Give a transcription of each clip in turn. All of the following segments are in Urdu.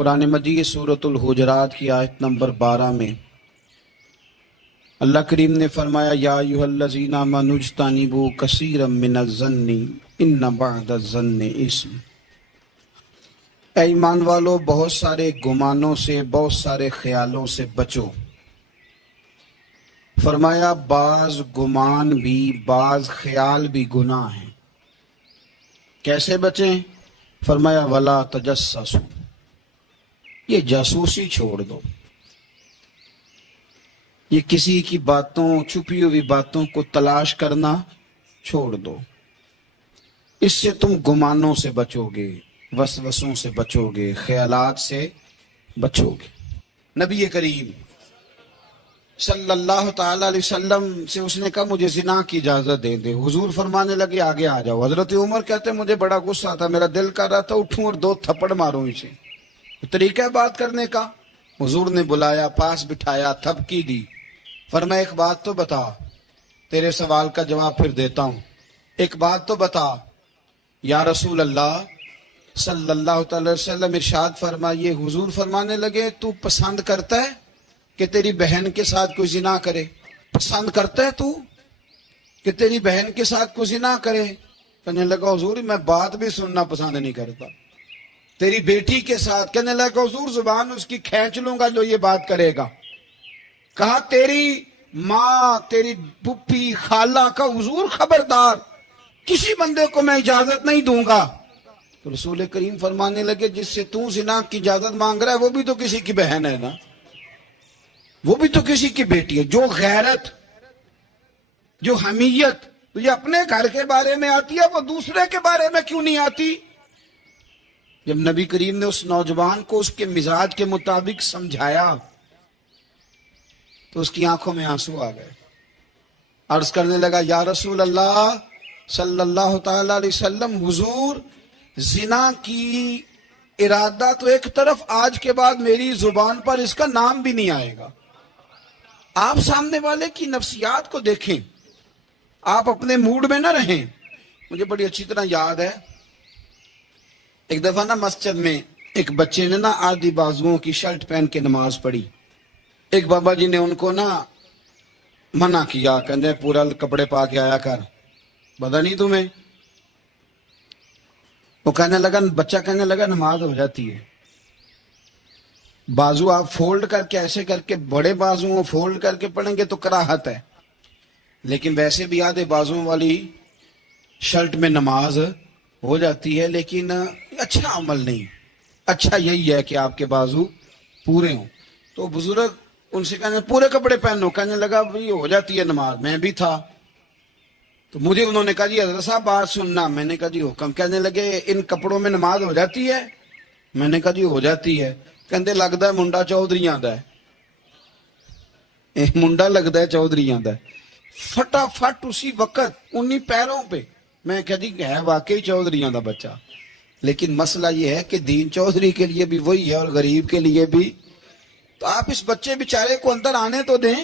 قرآن مجید سورۃ الحجرات کی آیت نمبر 12 میں اللہ کریم نے فرمایا یا ایھا الذین آمنوا اجتنبوا کثیرا من الظن ان بعض الظن اثم۔ اے ایمان والو، بہت سارے گمانوں سے، بہت سارے خیالوں سے بچو۔ فرمایا بعض گمان بھی، بعض خیال بھی گناہ ہیں۔ کیسے بچیں؟ فرمایا ولا تجسسوا، یہ جاسوسی چھوڑ دو، یہ کسی کی باتوں، چھپی ہوئی باتوں کو تلاش کرنا چھوڑ دو۔ اس سے تم گمانوں سے بچو گے، وسوسوں سے بچو گے، خیالات سے بچو گے۔ نبی کریم صلی اللہ تعالی علیہ وسلم سے اس نے کہا مجھے زنا کی اجازت دے دے۔ حضور فرمانے لگے آگے آ جاؤ۔ حضرت عمر کہتے مجھے بڑا غصہ تھا، میرا دل کر رہا تھا اٹھوں اور 2 تھپڑ ماروں اسے۔ طریقہ ہے بات کرنے کا۔ حضور نے بلایا، پاس بٹھایا، تھپکی دی۔ فرمایا ایک بات تو بتا، تیرے سوال کا جواب پھر دیتا ہوں، ایک بات تو بتا۔ یا رسول اللہ صلی اللہ تعالی وسلم ارشاد فرمائیے۔ حضور فرمانے لگے تو پسند کرتا ہے کہ تیری بہن کے ساتھ کوئی زنا کرے؟ پسند کرتا ہے تو کہ تیری بہن کے ساتھ کوئی زنا کرے؟ کہنے لگا حضور میں بات بھی سننا پسند نہیں کرتا۔ تیری بیٹی کے ساتھ؟ کہنے لگا حضور زبان اس کی کھینچ لوں گا جو یہ بات کرے گا۔ کہا تیری ماں، تیری پھپھی، خالہ کا؟ حضور خبردار، کسی بندے کو میں اجازت نہیں دوں گا۔ تو رسول کریم فرمانے لگے جس سے تو زنا کی اجازت مانگ رہا ہے وہ بھی تو کسی کی بہن ہے نا، وہ بھی تو کسی کی بیٹی ہے۔ جو غیرت، جو حمیت تجھے اپنے گھر کے بارے میں آتی ہے وہ دوسرے کے بارے میں کیوں نہیں آتی؟ جب نبی کریم نے اس نوجوان کو اس کے مزاج کے مطابق سمجھایا تو اس کی آنکھوں میں آنسو آ گئے۔ عرض کرنے لگا یا رسول اللہ صلی اللہ تعالی علیہ وسلم، حضور زنا کی ارادہ تو ایک طرف، آج کے بعد میری زبان پر اس کا نام بھی نہیں آئے گا۔ آپ سامنے والے کی نفسیات کو دیکھیں، آپ اپنے موڈ میں نہ رہیں۔ مجھے بڑی اچھی طرح یاد ہے ایک دفعہ نا مسجد میں ایک بچے نے نا آدھی بازوؤں کی شرٹ پہن کے نماز پڑھی۔ ایک بابا جی نے ان کو نا منع کیا، کہنے پورا کپڑے پا کے آیا کر، پتہ نہیں تمہیں؟ وہ کہنے لگا، بچہ کہنے لگا نماز ہو جاتی ہے، بازو آپ فولڈ کر کے ایسے کر کے، بڑے بازو فولڈ کر کے پڑھیں گے تو کراہت ہے، لیکن ویسے بھی آدھے بازوؤں والی شرٹ میں نماز ہو جاتی ہے، لیکن اچھا عمل نہیں۔ اچھا یہی ہے کہ آپ کے بازو پورے ہوں۔ تو بزرگ ان سے کہنے پورے کپڑے پہنو، کہنے لگا بھئی ہو جاتی ہے نماز، میں بھی تھا۔ تو مجھے انہوں نے کہا جی حضرت صاحب بات سننا۔ میں نے کہا جی حکم۔ کہنے لگے ان کپڑوں میں نماز ہو جاتی ہے؟ میں نے کہا جی ہو جاتی ہے۔ کہندے لگتا ہے منڈا چودھریاں دا ہے، منڈا لگتا ہے چودھریاں دا ہے۔ فٹافٹ اسی وقت انہی پیروں پہ میں کہا جی ہے واقعی چودھریاں دا بچہ، لیکن مسئلہ یہ ہے کہ دین چودھری کے لیے بھی وہی ہے اور غریب کے لیے بھی۔ تو آپ اس بچے بیچارے کو اندر آنے تو دیں،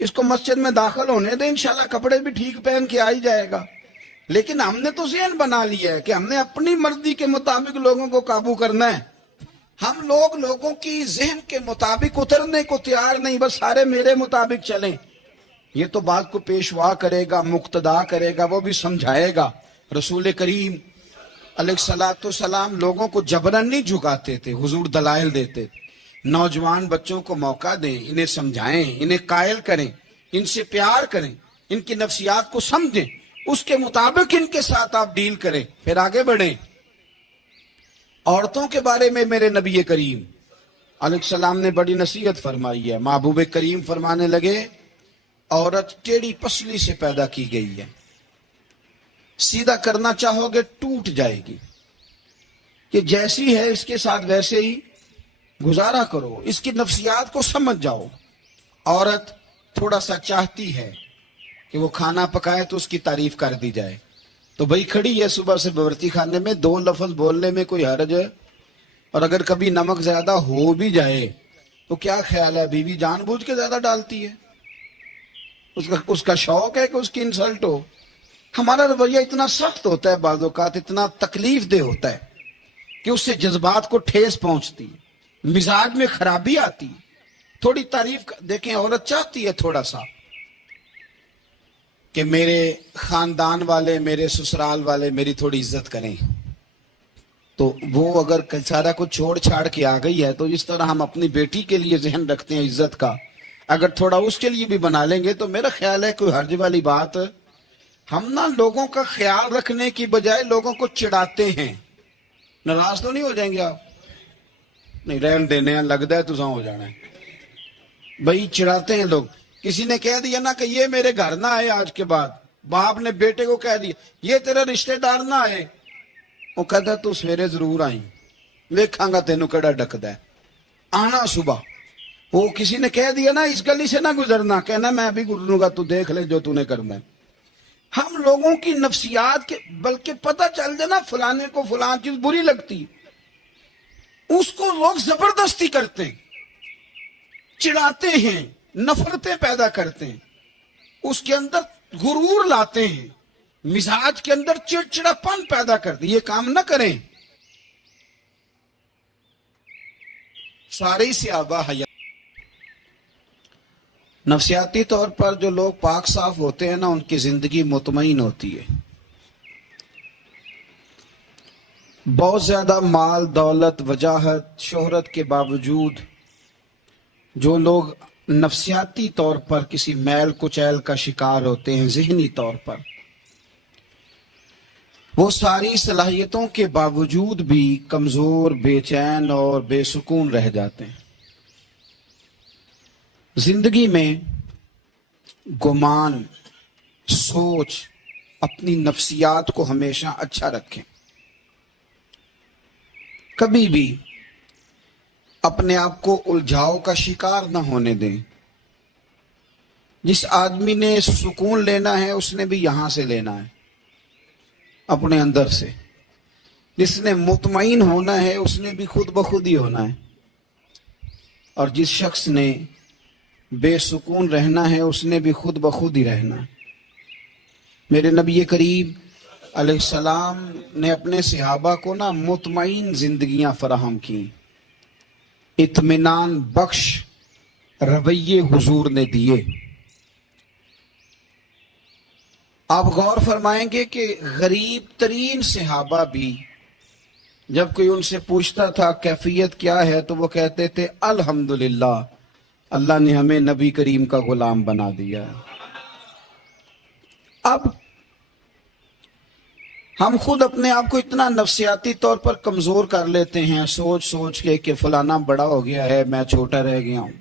اس کو مسجد میں داخل ہونے دیں، انشاءاللہ کپڑے بھی ٹھیک پہن کے آ ہی جائے گا۔ لیکن ہم نے تو ذہن بنا لیا ہے کہ ہم نے اپنی مرضی کے مطابق لوگوں کو قابو کرنا ہے۔ ہم لوگوں کی ذہن کے مطابق اترنے کو تیار نہیں، بس سارے میرے مطابق چلیں۔ یہ تو بات کو پیشوا کرے گا، مقتدا کرے گا، وہ بھی سمجھائے گا۔ رسول کریم علیہ الصلوۃ والسلام لوگوں کو جبرن نہیں جھکاتے تھے، حضور دلائل دیتے تھے۔ نوجوان بچوں کو موقع دیں، انہیں سمجھائیں، انہیں قائل کریں، ان سے پیار کریں، ان کی نفسیات کو سمجھیں، اس کے مطابق ان کے ساتھ آپ ڈیل کریں، پھر آگے بڑھیں۔ عورتوں کے بارے میں میرے نبی کریم علیہ السلام نے بڑی نصیحت فرمائی ہے۔ محبوب کریم فرمانے لگے عورت ٹیڑھی پسلی سے پیدا کی گئی ہے، سیدھا کرنا چاہو گے ٹوٹ جائے گی، کہ جیسی ہے اس کے ساتھ ویسے ہی گزارا کرو، اس کی نفسیات کو سمجھ جاؤ۔ عورت تھوڑا سا چاہتی ہے کہ وہ کھانا پکائے تو اس کی تعریف کر دی جائے، تو بھئی کھڑی ہے صبح سے باورچی خانے میں، 2 لفظ بولنے میں کوئی حرج ہے؟ اور اگر کبھی نمک زیادہ ہو بھی جائے تو کیا خیال ہے، بیوی جان بوجھ کے زیادہ ڈالتی ہے؟ اس کا شوق ہے کہ اس کی انسلٹ ہو؟ ہمارا رویہ اتنا سخت ہوتا ہے، بعض اوقات اتنا تکلیف دہ ہوتا ہے کہ اس سے جذبات کو ٹھیس پہنچتی ہے، مزاج میں خرابی آتی ہے، تھوڑی تعریف دیکھیں عورت چاہتی ہے تھوڑا سا کہ میرے خاندان والے، میرے سسرال والے میری تھوڑی عزت کریں، تو وہ اگر سارا کچھ چھوڑ چھاڑ کے آ گئی ہے تو اس طرح ہم اپنی بیٹی کے لیے ذہن رکھتے ہیں عزت کا، اگر تھوڑا اس کے لیے بھی بنا لیں گے تو میرا خیال ہے کوئی حرج والی بات۔ ہم نا لوگوں کا خیال رکھنے کی بجائے لوگوں کو چڑھاتے ہیں۔ ناراض تو نہیں ہو جائیں گے آپ؟ نہیں، رہن دینے ہیں، لگتا ہے تو ہو جانا ہے بھائی، چڑھاتے ہیں لوگ۔ کسی نے کہہ دیا نا کہ یہ میرے گھر نہ آئے آج کے بعد، باپ نے بیٹے کو کہہ دیا یہ تیرا رشتہ دار نہ آئے، وہ کہتا تو سویرے ضرور آئی، ویکھاں گا تینوں کیڑا ڈکدا ہے، آنا صبح۔ وہ کسی نے کہہ دیا نا اس گلی سے نہ گزرنا، کہنا میں بھی گزروں گا، تو دیکھ لے جو تو نے کرنا ہے۔ ہم لوگوں کی نفسیات کے، بلکہ پتہ چل جائے نا فلانے کو فلان چیز بری لگتی، اس کو لوگ زبردستی کرتے ہیں، چڑھاتے ہیں، نفرتیں پیدا کرتے ہیں، اس کے اندر غرور لاتے ہیں، مزاج کے اندر چڑچڑاپن پیدا کرتے ہیں۔ یہ کام نہ کریں۔ سارے صحابہ حیا، نفسیاتی طور پر جو لوگ پاک صاف ہوتے ہیں نا ان کی زندگی مطمئن ہوتی ہے۔ بہت زیادہ مال دولت وجاہت شہرت کے باوجود جو لوگ نفسیاتی طور پر کسی میل کچیل کا شکار ہوتے ہیں، ذہنی طور پر، وہ ساری صلاحیتوں کے باوجود بھی کمزور، بے چین اور بے سکون رہ جاتے ہیں۔ زندگی میں گمان، سوچ، اپنی نفسیات کو ہمیشہ اچھا رکھیں۔ کبھی بھی اپنے آپ کو الجھاؤ کا شکار نہ ہونے دیں۔ جس آدمی نے سکون لینا ہے اس نے بھی یہاں سے لینا ہے، اپنے اندر سے۔ جس نے مطمئن ہونا ہے اس نے بھی خود بخود ہی ہونا ہے، اور جس شخص نے بے سکون رہنا ہے اس نے بھی خود بخود ہی رہنا ہے۔ میرے نبی کریم علیہ السلام نے اپنے صحابہ کو نا مطمئن زندگیاں فراہم کی، اطمینان بخش رویے حضور نے دیے۔ آپ غور فرمائیں گے کہ غریب ترین صحابہ بھی جب کوئی ان سے پوچھتا تھا کیفیت کیا ہے تو وہ کہتے تھے الحمدللہ، اللہ نے ہمیں نبی کریم کا غلام بنا دیا۔ اب ہم خود اپنے آپ کو اتنا نفسیاتی طور پر کمزور کر لیتے ہیں، سوچ سوچ کے کہ فلانا بڑا ہو گیا ہے میں چھوٹا رہ گیا ہوں،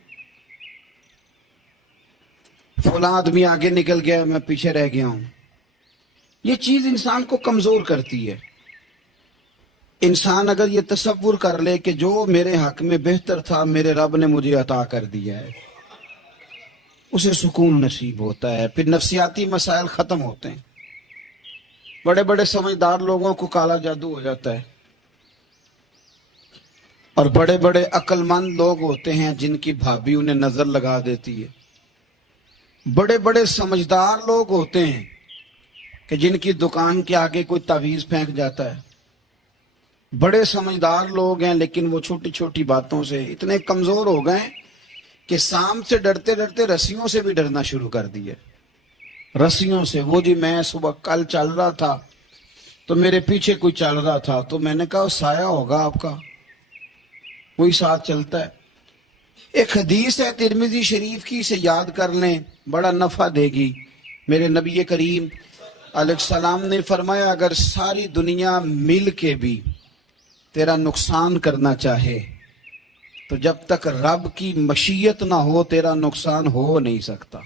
فلاں آدمی آگے نکل گیا ہے میں پیچھے رہ گیا ہوں۔ یہ چیز انسان کو کمزور کرتی ہے۔ انسان اگر یہ تصور کر لے کہ جو میرے حق میں بہتر تھا میرے رب نے مجھے عطا کر دیا ہے، اسے سکون نصیب ہوتا ہے، پھر نفسیاتی مسائل ختم ہوتے ہیں۔ بڑے بڑے سمجھدار لوگوں کو کالا جادو ہو جاتا ہے، اور بڑے بڑے عقل مند لوگ ہوتے ہیں جن کی بھابھی انہیں نظر لگا دیتی ہے۔ بڑے بڑے سمجھدار لوگ ہوتے ہیں کہ جن کی دکان کے آگے کوئی تعویذ پھینک جاتا ہے۔ بڑے سمجھدار لوگ ہیں لیکن وہ چھوٹی چھوٹی باتوں سے اتنے کمزور ہو گئے کہ سانپ سے ڈرتے ڈرتے رسیوں سے بھی ڈرنا شروع کر دیے۔ رسیوں سے، وہ جی میں صبح کل چل رہا تھا تو میرے پیچھے کوئی چل رہا تھا تو میں نے کہا سایہ ہوگا آپ کا، وہی ساتھ چلتا ہے۔ ایک حدیث ہے ترمذی شریف کی، اسے یاد کر لیں، بڑا نفع دے گی۔ میرے نبی کریم علیہ السلام نے فرمایا اگر ساری دنیا مل کے بھی تیرا نقصان کرنا چاہے تو جب تک رب کی مشیت نہ ہو تیرا نقصان ہو نہیں سکتا۔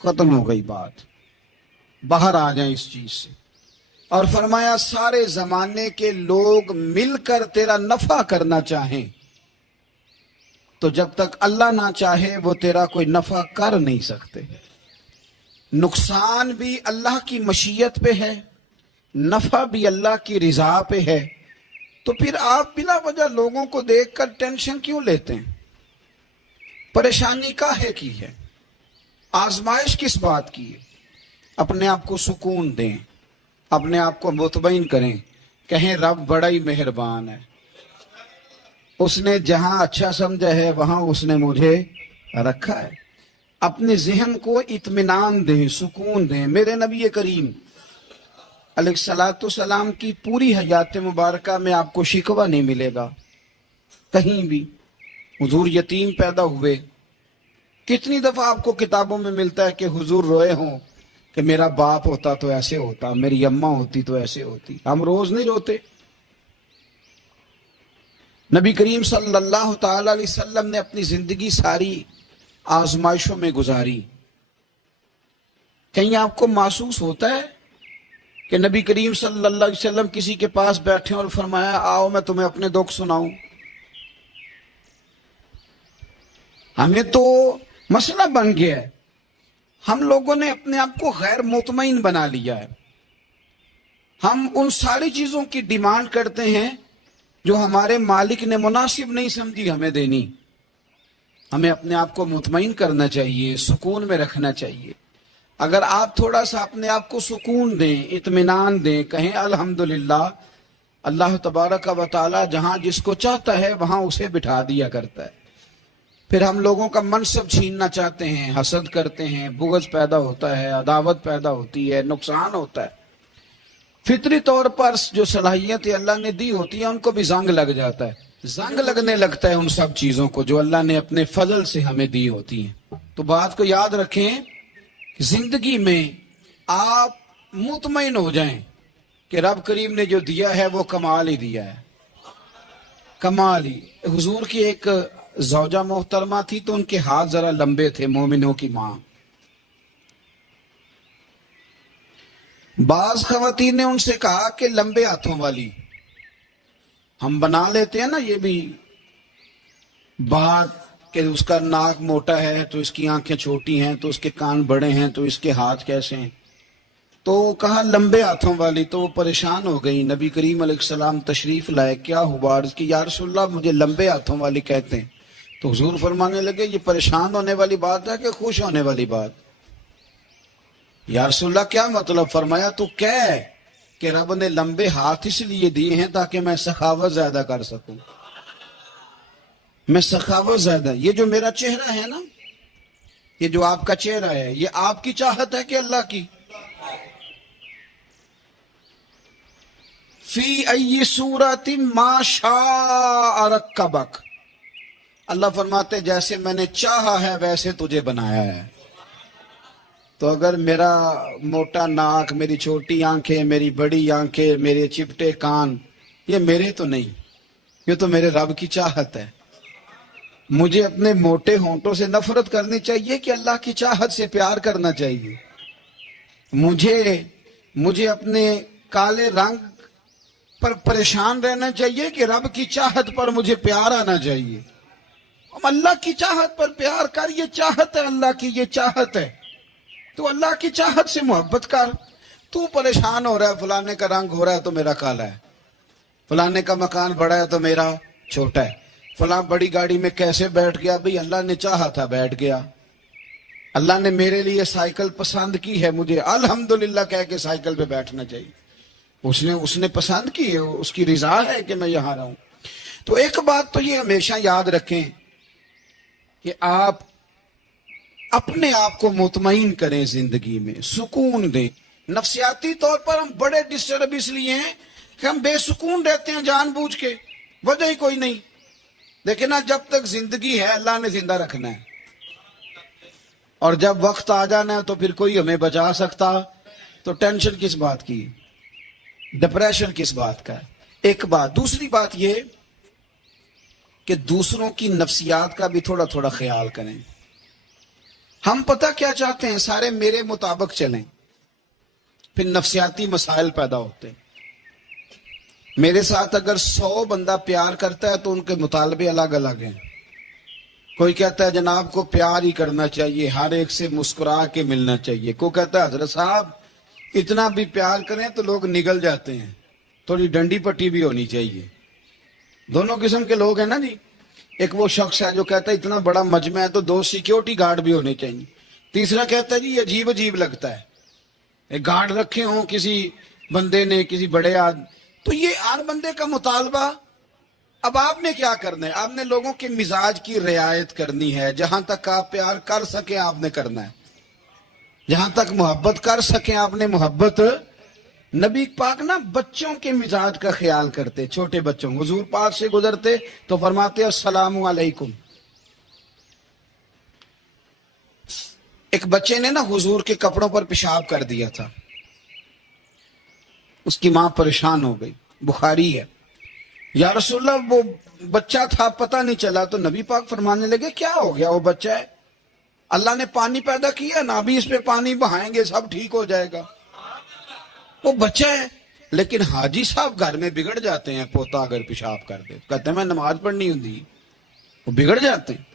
ختم ہو گئی بات، باہر آ جائیں اس چیز سے۔ اور فرمایا سارے زمانے کے لوگ مل کر تیرا نفع کرنا چاہیں تو جب تک اللہ نہ چاہے وہ تیرا کوئی نفع کر نہیں سکتے۔ نقصان بھی اللہ کی مشیت پہ ہے، نفع بھی اللہ کی رضا پہ ہے، تو پھر آپ بلا وجہ لوگوں کو دیکھ کر ٹینشن کیوں لیتے ہیں؟ پریشانی کاہے کی ہے؟ آزمائش کس بات کی ہے؟ اپنے آپ کو سکون دیں، اپنے آپ کو مطمئن کریں کہیں رب بڑا ہی مہربان ہے، اس نے جہاں اچھا سمجھا ہے وہاں اس نے مجھے رکھا ہے۔ اپنے ذہن کو اطمینان دیں، سکون دیں۔ میرے نبی کریم علیہ الصلوۃ والسلام کی پوری حیات مبارکہ میں آپ کو شکوہ نہیں ملے گا کہیں بھی۔ حضور یتیم پیدا ہوئے، کتنی دفعہ آپ کو کتابوں میں ملتا ہے کہ حضور روئے ہوں کہ میرا باپ ہوتا تو ایسے ہوتا، میری اماں ہوتی تو ایسے ہوتی۔ ہم روز نہیں روتے؟ نبی کریم صلی اللہ تعالی علیہ وسلم نے اپنی زندگی ساری آزمائشوں میں گزاری۔ کہیں آپ کو محسوس ہوتا ہے کہ نبی کریم صلی اللہ علیہ وسلم کسی کے پاس بیٹھے اور فرمایا آؤ میں تمہیں اپنے دکھ سناؤں؟ ہمیں تو مسئلہ بن گیا ہے، ہم لوگوں نے اپنے آپ کو غیر مطمئن بنا لیا ہے۔ ہم ان ساری چیزوں کی ڈیمانڈ کرتے ہیں جو ہمارے مالک نے مناسب نہیں سمجھی ہمیں دینی۔ ہمیں اپنے آپ کو مطمئن کرنا چاہیے، سکون میں رکھنا چاہیے۔ اگر آپ تھوڑا سا اپنے آپ کو سکون دیں، اطمینان دیں، کہیں الحمدللہ، اللہ تبارک و تعالی جہاں جس کو چاہتا ہے وہاں اسے بٹھا دیا کرتا ہے۔ پھر ہم لوگوں کا منصب چھیننا چاہتے ہیں، حسد کرتے ہیں، بغض پیدا ہوتا ہے، عداوت پیدا ہوتی ہے، نقصان ہوتا ہے۔ فطری طور پر جو صلاحیتیں اللہ نے دی ہوتی ہیں ان کو بھی زنگ لگ جاتا ہے، زنگ لگنے لگتا ہے ان سب چیزوں کو جو اللہ نے اپنے فضل سے ہمیں دی ہوتی ہیں۔ تو بات کو یاد رکھیں، زندگی میں آپ مطمئن ہو جائیں کہ رب کریم نے جو دیا ہے وہ کمال ہی دیا ہے، کمال ہی۔ حضور کی ایک زوجہ محترمہ تھی تو ان کے ہاتھ ذرا لمبے تھے، مومنوں کی ماں۔ بعض خواتین نے ان سے کہا کہ لمبے ہاتھوں والی، ہم بنا لیتے ہیں نا یہ بھی بات کہ اس کا ناک موٹا ہے تو اس کی آنکھیں چھوٹی ہیں تو اس کے کان بڑے ہیں تو اس کے ہاتھ کیسے ہیں، تو کہا لمبے ہاتھوں والی۔ تو وہ پریشان ہو گئی، نبی کریم علیہ السلام تشریف لائے، کیا ہوا؟ عرض کی یا رسول اللہ مجھے لمبے ہاتھوں والی کہتے ہیں۔ تو حضور فرمانے لگے یہ پریشان ہونے والی بات ہے کہ خوش ہونے والی بات؟ یا رسول اللہ کیا مطلب؟ فرمایا تو کہہ کہ رب نے لمبے ہاتھ اس لیے دیے ہیں تاکہ میں سخاوت زیادہ کر سکوں، میں سخاوت زیادہ۔ یہ جو میرا چہرہ ہے نا، یہ جو آپ کا چہرہ ہے، یہ آپ کی چاہت ہے کہ اللہ کی؟ فی ای صورت ما شاء رکبک، اللہ فرماتے جیسے میں نے چاہا ہے ویسے تجھے بنایا ہے۔ تو اگر میرا موٹا ناک، میری چھوٹی آنکھیں، میری بڑی آنکھیں، میرے چپٹے کان، یہ میرے تو نہیں، یہ تو میرے رب کی چاہت ہے۔ مجھے اپنے موٹے ہونٹوں سے نفرت کرنی چاہیے کہ اللہ کی چاہت سے پیار کرنا چاہیے؟ مجھے اپنے کالے رنگ پر پریشان رہنا چاہیے کہ رب کی چاہت پر مجھے پیار آنا چاہیے؟ ہم اللہ کی چاہت پر پیار کر، یہ چاہت ہے اللہ کی، یہ چاہت ہے، تو اللہ کی چاہت سے محبت کر۔ تو پریشان ہو رہا ہے فلانے کا رنگ ہو رہا ہے تو میرا کالا ہے، فلانے کا مکان بڑا ہے تو میرا چھوٹا ہے، فلاں بڑی گاڑی میں کیسے بیٹھ گیا؟ بھئی اللہ نے چاہا تھا بیٹھ گیا، اللہ نے میرے لیے سائیکل پسند کی ہے، مجھے الحمدللہ کہہ کے سائیکل پہ بیٹھنا چاہیے، اس نے پسند کی ہے، اس کی رضا ہے کہ میں یہاں رہوں۔ تو ایک بات تو یہ ہمیشہ یاد رکھیں کہ آپ اپنے آپ کو مطمئن کریں، زندگی میں سکون دیں۔ نفسیاتی طور پر ہم بڑے ڈسٹرب اس لیے ہیں کہ ہم بے سکون رہتے ہیں جان بوجھ کے، وجہ ہی کوئی نہیں۔ لیکن نا جب تک زندگی ہے اللہ نے زندہ رکھنا ہے، اور جب وقت آ جانا ہے تو پھر کوئی ہمیں بچا سکتا، تو ٹینشن کس بات کی، ڈپریشن کس بات کا ہے؟ ایک بات۔ دوسری بات یہ کہ دوسروں کی نفسیات کا بھی تھوڑا تھوڑا خیال کریں۔ ہم پتہ کیا چاہتے ہیں؟ سارے میرے مطابق چلیں، پھر نفسیاتی مسائل پیدا ہوتے ہیں۔ میرے ساتھ اگر 100 بندہ پیار کرتا ہے تو ان کے مطالبے الگ الگ ہیں۔ کوئی کہتا ہے جناب کو پیار ہی کرنا چاہیے، ہر ایک سے مسکرا کے ملنا چاہیے، کوئی کہتا ہے حضرت صاحب اتنا بھی پیار کریں تو لوگ نگل جاتے ہیں، تھوڑی ڈنڈی پٹی بھی ہونی چاہیے۔ دونوں قسم کے لوگ ہیں نا جی۔ ایک وہ شخص ہے جو کہتا ہے اتنا بڑا مجمع ہے تو 2 سیکیورٹی گارڈ بھی ہونے چاہیے۔ تیسرا کہتا ہے جی یہ عجیب عجیب لگتا ہے، ایک گارڈ رکھے ہوں کسی بندے نے، کسی بڑے تو یہ ہر بندے کا مطالبہ. اب آپ نے کیا کرنا ہے؟ آپ نے لوگوں کے مزاج کی رعایت کرنی ہے. جہاں تک آپ پیار کر سکیں آپ نے کرنا ہے. جہاں تک محبت کر سکیں آپ نے محبت. نبی پاک نا بچوں کے مزاج کا خیال کرتے. چھوٹے بچوں حضور پاک سے گزرتے تو فرماتے السلام علیکم. ایک بچے نے نا حضور کے کپڑوں پر پیشاب کر دیا تھا. اس کی ماں پریشان ہو گئی. بخاری ہے. یا رسول اللہ وہ بچہ تھا پتہ نہیں چلا. تو نبی پاک فرمانے لگے کیا ہو گیا؟ وہ بچہ ہے, اللہ نے پانی پیدا کیا نا, ابھی اس پہ پانی بہائیں گے سب ٹھیک ہو جائے گا. وہ بچہ ہے. لیکن حاجی صاحب گھر میں بگڑ جاتے ہیں. پوتا اگر پیشاب کر دے کہتے ہیں میں نماز پڑھنی ہوں, وہ بگڑ جاتے ہیں.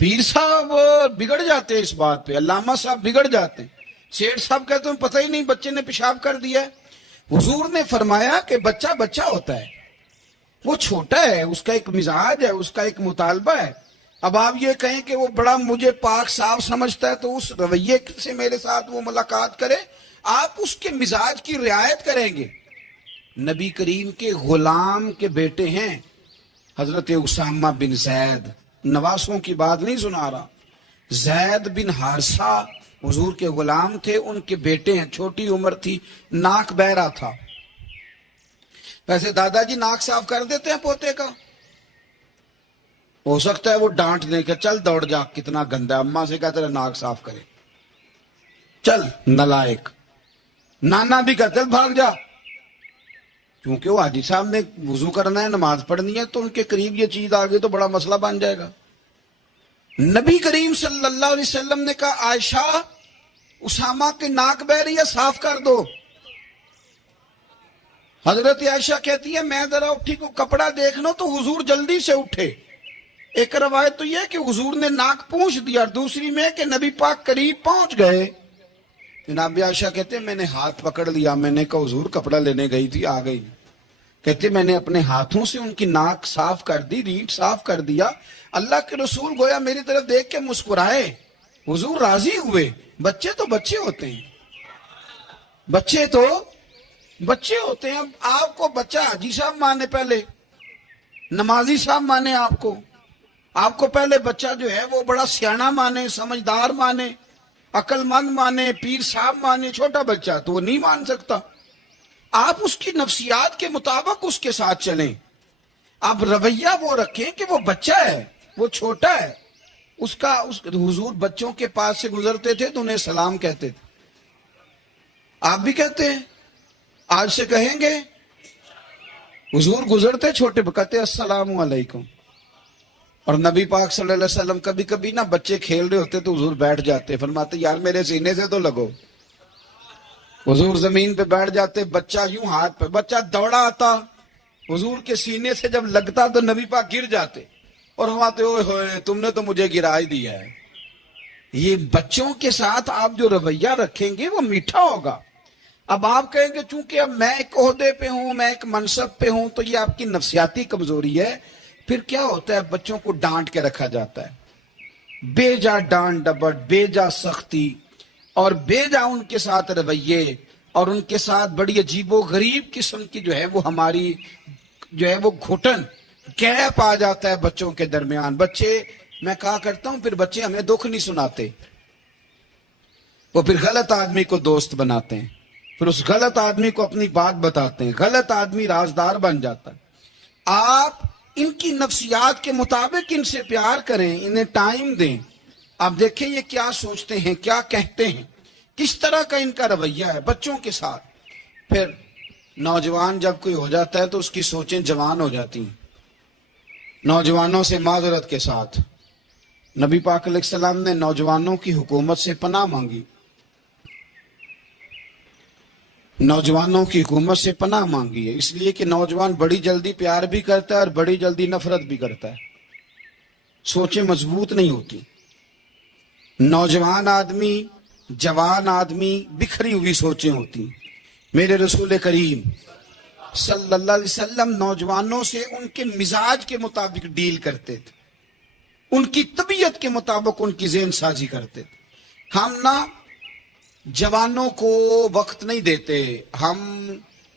پیر صاحب بگڑ جاتے ہیں اس بات پہ. علامہ صاحب بگڑ جاتے ہیں. سیٹھ صاحب کہتے ہیں پتہ ہی نہیں بچے نے پیشاب کر دیا ہے. حضور نے فرمایا کہ بچہ بچہ ہوتا ہے, وہ چھوٹا ہے, اس کا ایک مزاج ہے, اس کا ایک مطالبہ ہے. اب آپ یہ کہیں کہ وہ بڑا مجھے پاک صاف سمجھتا ہے تو اس رویے سے میرے ساتھ وہ ملاقات کرے. آپ اس کے مزاج کی رعایت کریں گے. نبی کریم کے غلام کے بیٹے ہیں حضرت اسامہ بن زید. نواسوں کی بات نہیں سنا رہا. زید بن حارثہ حضور کے غلام تھے, ان کے بیٹے ہیں. چھوٹی عمر تھی, ناک بہ رہا تھا. ویسے دادا جی ناک صاف کر دیتے ہیں پوتے کا. ہو سکتا ہے وہ ڈانٹ دیں کہ چل دوڑ جا کتنا گندا. اماں سے کہتے ہیں ناک صاف کرے, چل نلائق. نانا بھی کہتے ہیں بھاگ جا. کیونکہ وہ حاجی صاحب نے وضو کرنا ہے, نماز پڑھنی ہے, تو ان کے قریب یہ چیز آ گئی تو بڑا مسئلہ بن جائے گا. نبی کریم صلی اللہ علیہ وسلم نے کہا عائشہ اسامہ کے ناک بہ رہی ہے صاف کر دو. حضرت عائشہ کہتی ہے میں ذرا اٹھی کو کپڑا دیکھ لو تو حضور جلدی سے اٹھے. ایک روایت تو یہ کہ حضور نے ناک پونچھ دیا, اور دوسری میں کہ نبی پاک قریب پہنچ گئے. جناب عائشہ کہتے ہیں میں نے ہاتھ پکڑ لیا. میں نے کہا حضور کپڑا لینے گئی تھی آ گئی. کہتے میں نے اپنے ہاتھوں سے ان کی ناک صاف کر دی, ریٹ صاف کر دیا. اللہ کے رسول گویا میری طرف دیکھ کے مسکرائے. حضور راضی ہوئے. بچے تو بچے ہوتے ہیں, بچے تو بچے ہوتے ہیں. اب آپ کو بچہ حاجی صاحب مانے, پہلے نمازی صاحب مانے, آپ کو پہلے بچہ جو ہے وہ بڑا سیاںا مانے, سمجھدار مانے, عقل مند مانے, پیر صاحب مانے. چھوٹا بچہ تو وہ نہیں مان سکتا. آپ اس کی نفسیات کے مطابق اس کے ساتھ چلیں. آپ رویہ وہ رکھیں کہ وہ بچہ ہے, وہ چھوٹا ہے. حضور بچوں کے پاس سے گزرتے تھے تو انہیں سلام کہتے تھے. آپ بھی کہتے ہیں, آج سے کہیں گے. حضور گزرتے چھوٹے کہتے السلام علیکم. اور نبی پاک صلی اللہ علیہ وسلم کبھی کبھی نا بچے کھیل رہے ہوتے تو حضور بیٹھ جاتے, فرماتے یار میرے سینے سے تو لگو. حضور زمین پہ بیٹھ جاتے, بچہ یوں ہاتھ پہ, بچہ دوڑا آتا, حضور کے سینے سے جب لگتا تو نبی پاک گر جاتے اور فرماتے اوئے ہوئے تم نے تو مجھے گرا ہی دیا ہے. یہ بچوں کے ساتھ آپ جو رویہ رکھیں گے وہ میٹھا ہوگا. اب آپ کہیں گے چونکہ اب میں ایک عہدے پہ ہوں, میں ایک منصب پہ ہوں, تو یہ آپ کی نفسیاتی کمزوری ہے. پھر کیا ہوتا ہے, بچوں کو ڈانٹ کے رکھا جاتا ہے, بے جا ڈانٹ ڈپٹ, بے جا سختی, اور بے جا ان کے ساتھ رویے, اور ان کے ساتھ بڑی عجیب و غریب قسم کی جو ہے وہ ہماری جو ہے وہ گھٹن گیپ آ جاتا ہے بچوں کے درمیان. بچے, میں کہا کرتا ہوں, پھر بچے ہمیں دکھ نہیں سناتے, وہ پھر غلط آدمی کو دوست بناتے ہیں, پھر اس غلط آدمی کو اپنی بات بتاتے ہیں, غلط آدمی رازدار بن جاتا ہے. آپ ان کی نفسیات کے مطابق ان سے پیار کریں, انہیں ٹائم دیں. آپ دیکھیں یہ کیا سوچتے ہیں, کیا کہتے ہیں, کس طرح کا ان کا رویہ ہے بچوں کے ساتھ. پھر نوجوان جب کوئی ہو جاتا ہے تو اس کی سوچیں جوان ہو جاتی ہیں. نوجوانوں سے معذرت کے ساتھ نبی پاک علیہ السلام نے نوجوانوں کی حکومت سے پناہ مانگی, نوجوانوں کی حکومت سے پناہ مانگی ہے. اس لیے کہ نوجوان بڑی جلدی پیار بھی کرتا ہے اور بڑی جلدی نفرت بھی کرتا ہے. سوچیں مضبوط نہیں ہوتی. نوجوان آدمی, جوان آدمی, بکھری ہوئی سوچیں ہوتی. میرے رسول کریم صلی اللہ علیہ وسلم نوجوانوں سے ان کے مزاج کے مطابق ڈیل کرتے تھے, ان کی طبیعت کے مطابق ان کی ذہن سازی کرتے تھے. ہم نہ جوانوں کو وقت نہیں دیتے, ہم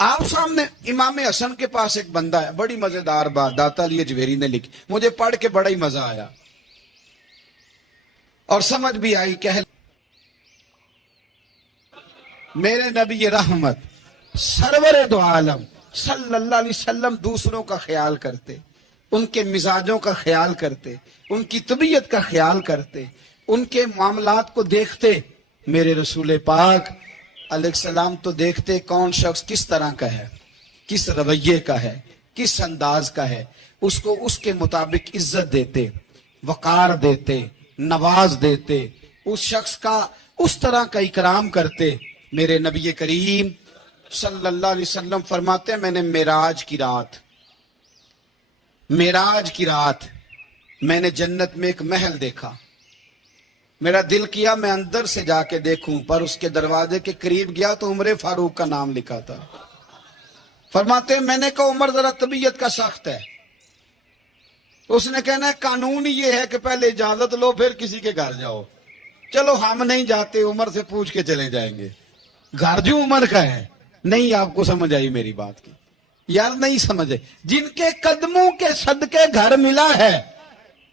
آپ سامنے امام حسن کے پاس ایک بندہ ہے, بڑی مزیدار بات داتا علی اجویری نے لکھی, مجھے پڑھ کے بڑا ہی مزہ آیا اور سمجھ بھی آئی. میرے نبی رحمت سرور دو عالم صلی اللہ علیہ وسلم دوسروں کا خیال کرتے, ان کے مزاجوں کا خیال کرتے, ان کی طبیعت کا خیال کرتے, ان کے معاملات کو دیکھتے. میرے رسول پاک علیہ السلام تو دیکھتے کون شخص کس طرح کا ہے, کس رویے کا ہے, کس انداز کا ہے, اس کو اس کے مطابق عزت دیتے, وقار دیتے, نواز دیتے, اس شخص کا اس طرح کا اکرام کرتے. میرے نبی کریم صلی اللہ علیہ وسلم فرماتے ہیں, میں نے معراج کی رات میں نے جنت میں ایک محل دیکھا. میرا دل کیا میں اندر سے جا کے دیکھوں, پر اس کے دروازے کے قریب گیا تو عمر فاروق کا نام لکھا تھا. فرماتے ہیں میں نے کہا عمر ذرا طبیعت کا سخت ہے. اس نے کہنا ہے قانون یہ ہے کہ پہلے اجازت لو پھر کسی کے گھر جاؤ. چلو ہم نہیں جاتے, عمر سے پوچھ کے چلے جائیں گے. گھر جو عمر کا ہے. نہیں آپ کو سمجھ آئی میری بات کی یار, نہیں سمجھے. جن کے قدموں کے صدقے گھر ملا ہے,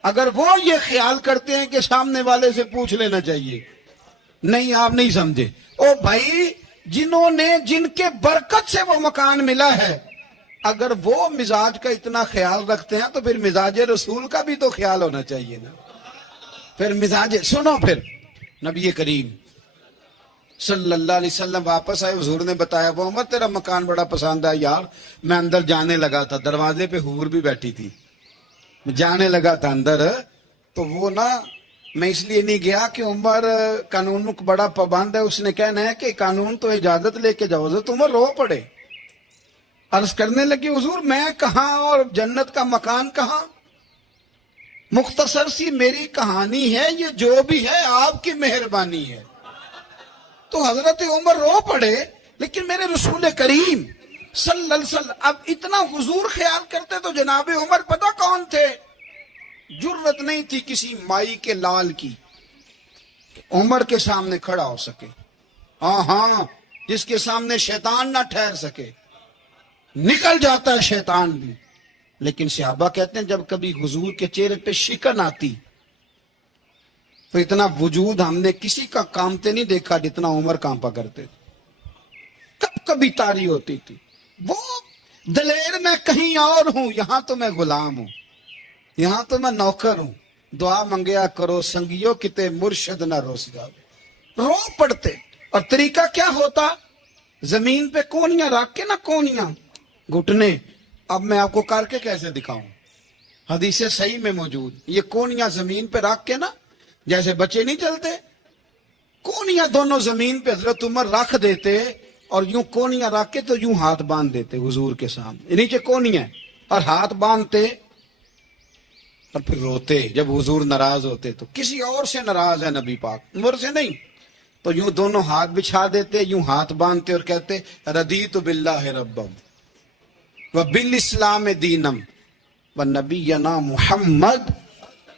اگر وہ یہ خیال کرتے ہیں کہ سامنے والے سے پوچھ لینا چاہیے, نہیں آپ نہیں سمجھے. او بھائی, جن کے برکت سے وہ مکان ملا ہے, اگر وہ مزاج کا اتنا خیال رکھتے ہیں تو پھر مزاج رسول کا بھی تو خیال ہونا چاہیے نا. پھر مزاج سنو. پھر نبی کریم صلی اللہ علیہ وسلم واپس آئے, حضور نے بتایا وہ عمر تیرا مکان بڑا پسند ہے یار. میں اندر جانے لگا تھا, دروازے پہ حور بھی بیٹھی تھی, جانے لگا تھا اندر, تو وہ میں اس لیے نہیں گیا کہ عمر قانون کو بڑا پابند ہے. اس نے کہنا ہے کہ قانون تو اجازت لے کے جاؤ. حضرت عمر رو پڑے, عرض کرنے لگے حضور میں کہاں اور جنت کا مکان کہاں, مختصر سی میری کہانی ہے, یہ جو بھی ہے آپ کی مہربانی ہے. تو حضرت عمر رو پڑے. لیکن میرے رسول کریم صلی اللہ علیہ وسلم اب اتنا حضور خیال کرتے تو جناب عمر پتہ کون تھے, جرت نہیں تھی کسی مائی کے لال کی کہ عمر کے سامنے کھڑا ہو سکے. ہاں جس کے سامنے شیطان نہ ٹھہر سکے, نکل جاتا ہے شیطان بھی. لیکن صحابہ کہتے ہیں جب کبھی حضور کے چہرے پہ شکن آتی تو اتنا وجود ہم نے کسی کا کامتے نہیں دیکھا جتنا عمر کانپا کرتے. کبھی تاری ہوتی تھی. وہ دلیر میں کہیں اور ہوں, یہاں تو میں غلام ہوں, یہاں تو میں نوکر ہوں. دعا منگیا کرو سنگیو کتے مرشد نہ روس جاؤ. رو پڑتے. اور طریقہ کیا ہوتا, زمین پہ کونیاں رکھ کے کونیاں گھٹنے. اب میں آپ کو کر کے کیسے دکھاؤں, حدیث صحیح میں موجود. یہ کونیاں زمین پہ رکھ کے جیسے بچے نہیں چلتے, کونیاں دونوں زمین پہ حضرت عمر رکھ دیتے اور یوں کونیاں رکھ کے تو یوں ہاتھ باندھ دیتے حضور کے سامنے, نیچے کونیاں اور ہاتھ باندھتے اور پھر روتے. جب حضور ناراض ہوتے تو کسی اور سے ناراض ہے نبی پاک, عمر سے نہیں, تو یوں دونوں ہاتھ بچھا دیتے, یوں ہاتھ باندھتے اور کہتے رضیت باللہ ربم وبالاسلام دینم ونبینا محمد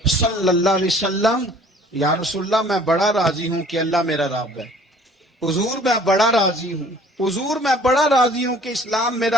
صلی اللہ علیہ وسلم. یا رسول اللہ میں بڑا راضی ہوں کہ اللہ میرا رب ہے. حضور میں بڑا راضی ہوں, حضور میں بڑا راضی ہوں کہ اسلام میرا